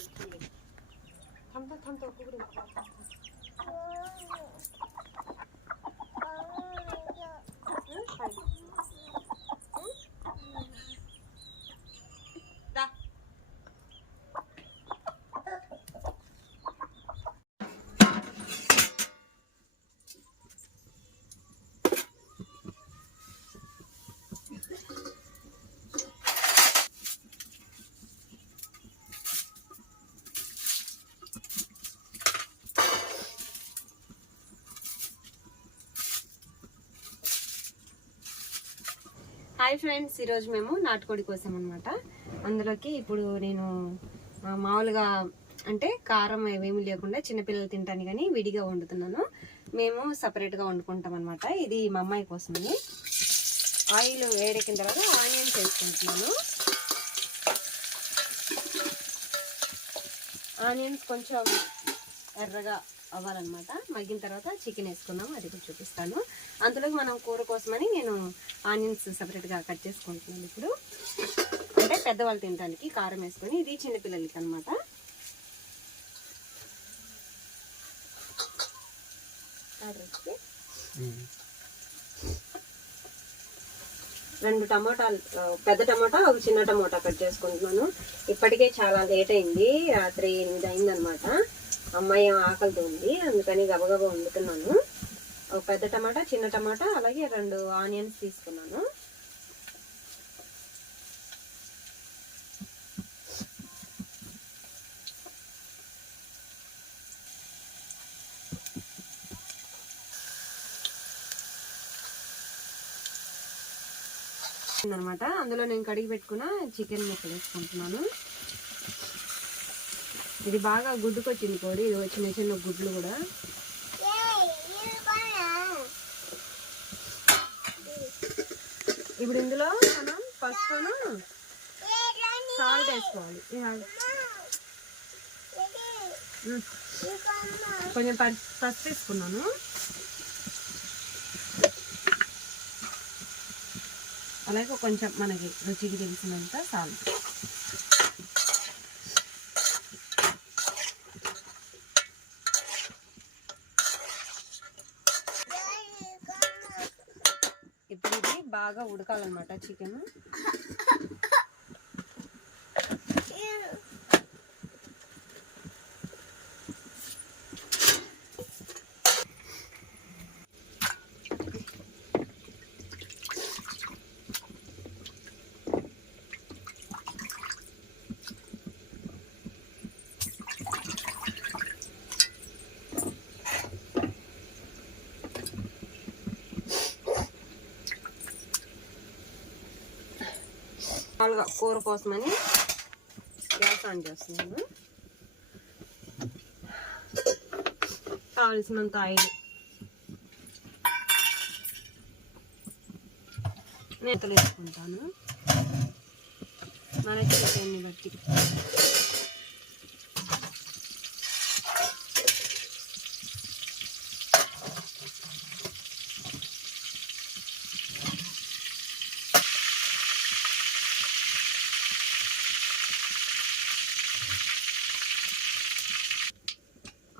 있지. 담담 담담 구부리 먹어. Hi friends ఈరోజు మేము నాటుకోడి కోసం అనమాట అందులోకి ఇప్పుడు నేను మామూలుగా అంటే కారం ఏమేమి లేకుండా చిన్నపిల్లలు తింటాను కానీ విడిగా వండుతున్నాను. మేము సపరేట్గా వండుకుంటాం అనమాట ఇది మా అమ్మాయి కోసమని. ఆయిల్ వేడెక్కిన తర్వాత ఆనియన్స్ వేసుకుంటున్నాను. ఆనియన్స్ కొంచెం ఎర్రగా అవ్వాలన్నమాట. మగ్గిన తర్వాత చికెన్ వేసుకుందాం అది కూడా చూపిస్తాను. అందులోకి మనం కూర కోసమని నేను ఆనియన్స్ సపరేట్గా కట్ చేసుకుంటున్నాను ఇప్పుడు. అంటే పెద్దవాళ్ళు తినడానికి కారం వేసుకొని ఇది చిన్నపిల్లలకి అనమాట రెండు టమాటాలు పెద్ద టమాటా ఒక చిన్న టమాటా కట్ చేసుకుంటున్నాను. ఇప్పటికే చాలా లేట్ అయింది రాత్రి ఎనిమిది అయిందనమాట అమ్మాయి ఆకలితో ఉంది అందుకని గబగబా వండుతున్నాను. ఒక పెద్ద టమాటా చిన్న టమాటా అలాగే రెండు ఆనియన్స్ తీసుకున్నాను. అనమాట అందులో నేను కడిగి పెట్టుకున్న చికెన్ ముక్కలు వేసుకుంటున్నాను. ఇది బాగా గుడ్డుకొచ్చింది కోడి. ఇది చిన్న చిన్న గుడ్లు కూడా. ఇప్పుడు ఇందులో మనం పసుపును సాల్ట్ వేసుకోవాలి. కొంచెం పసుపు వేసుకున్నాను అలాగే కొంచెం మనకి రుచికి తెలిసినంత సాల్ట్ ఇప్పుడు ఇది బాగా ఉడకాలన్నమాట చికెన్. మామూలుగా కూర కోసమని గ్యాస్ ఆన్ చేస్తున్నాను. కావలసినంత ఆయిల్. నేతలు వేసుకుంటాను. మనకి చికెన్ని బట్టి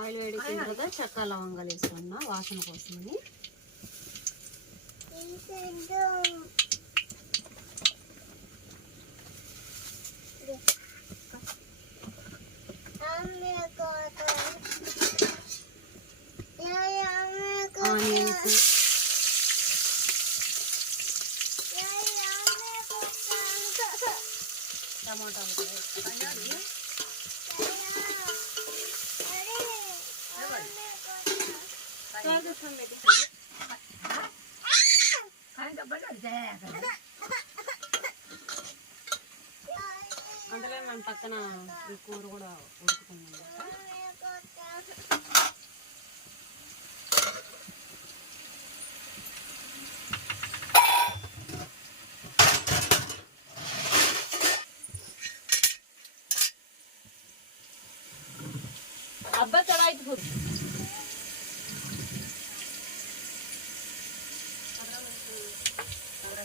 ఆయిల్ వేడికిన తర్వాత చెక్క లవంగాలు వేసుకున్నా వాసన కోసమని. ఆనియన్స్. టమాటాలు కూడా వేసుకుంటాను. అందులో మన పక్కన ఈ కూర కూడా ఉడుకుతుంది అబ్బా చడాయి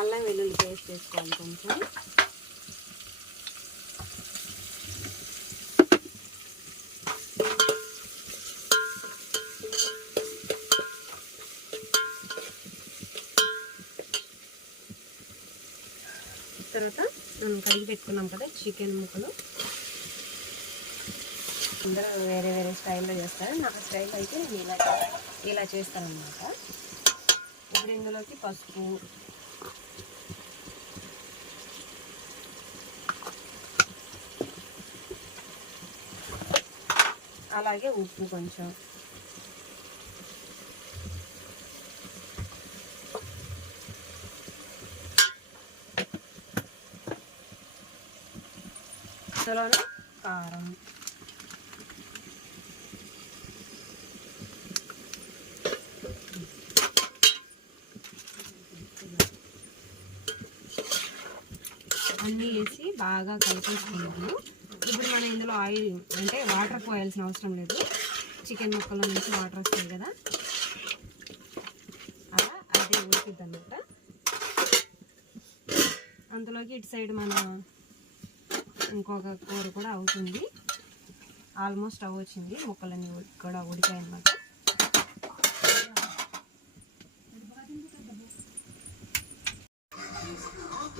అల్లం వెల్లుల్లి పేస్ట్ వేసుకోవాలి కొంచెం. తర్వాత మనం కడిగి పెట్టుకున్నాం కదా చికెన్ ముక్కలు. అందరూ వేరే వేరే స్టైల్లో చేస్తారు. నా స్టైల్ అయితే నేను ఇలా ఇలా చేస్తాను అనమాట ఇప్పుడు ఇందులోకి పసుపు అలాగే ఉప్పు కొంచెం. ఇందులోనే కారం. అన్నీ వేసి బాగా కలిపేసుకున్నాము ఇప్పుడు మనం ఇందులో ఆయిల్ అంటే వాటర్ పోయాల్సిన అవసరం లేదు. చికెన్ ముక్కల నుంచి వాటర్ వస్తాయి కదా. అలా అది ఉడికిద్ది అనమాట అందులోకి ఇటు సైడ్ మన ఇంకొక కూర కూడా అవుతుంది. ఆల్మోస్ట్ అవ్వచ్చింది ముక్కలన్నీ కూడా ఉడికాయి అనమాట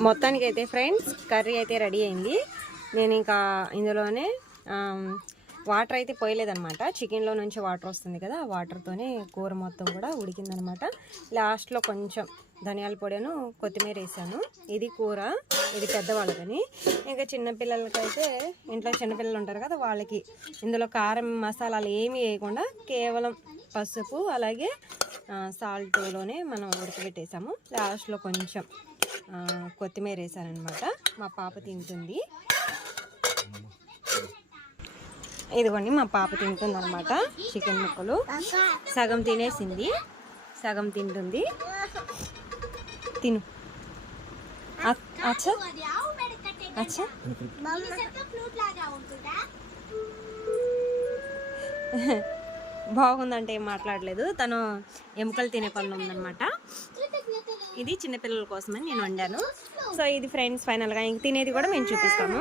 మొత్తానికి అయితే ఫ్రెండ్స్ కర్రీ అయితే రెడీ అయింది. నేను ఇంకా ఇందులోనే వాటర్ అయితే పోయలేదనమాట చికెన్లో నుంచి వాటర్ వస్తుంది కదా ఆ వాటర్తోనే కూర మొత్తం కూడా ఉడికిందనమాట లాస్ట్లో కొంచెం ధనియాల పొడిను కొత్తిమీర వేసాను. ఇది కూర ఇది పెద్దవాళ్ళకని. ఇంకా చిన్నపిల్లలకైతే ఇంట్లో చిన్నపిల్లలు ఉంటారు కదా వాళ్ళకి. ఇందులో కారం మసాలాలు ఏమీ వేయకుండా కేవలం పసుపు అలాగే సాల్ట్లోనే మనం ఉడకబెట్టేసాము లాస్ట్లో కొంచెం కొత్తిమీర వేసానమాట మా పాప తింటుంది. ఇదిగోండి మా పాప తింటుంది అనమాట చికెన్ ముక్కలు. సగం తినేసింది సగం తింటుంది. తిను. అచ్చా? అచ్చా? బాగుందంటే ఏం మాట్లాడలేదు. తను ఎముకలు తినే పనులు ఉందనమాట ఇది చిన్నపిల్లల కోసమని నేను వండాను. సో ఇది ఫ్రెండ్స్ ఫైనల్గా ఇంక తినేది కూడా మేము చూపిస్తాము.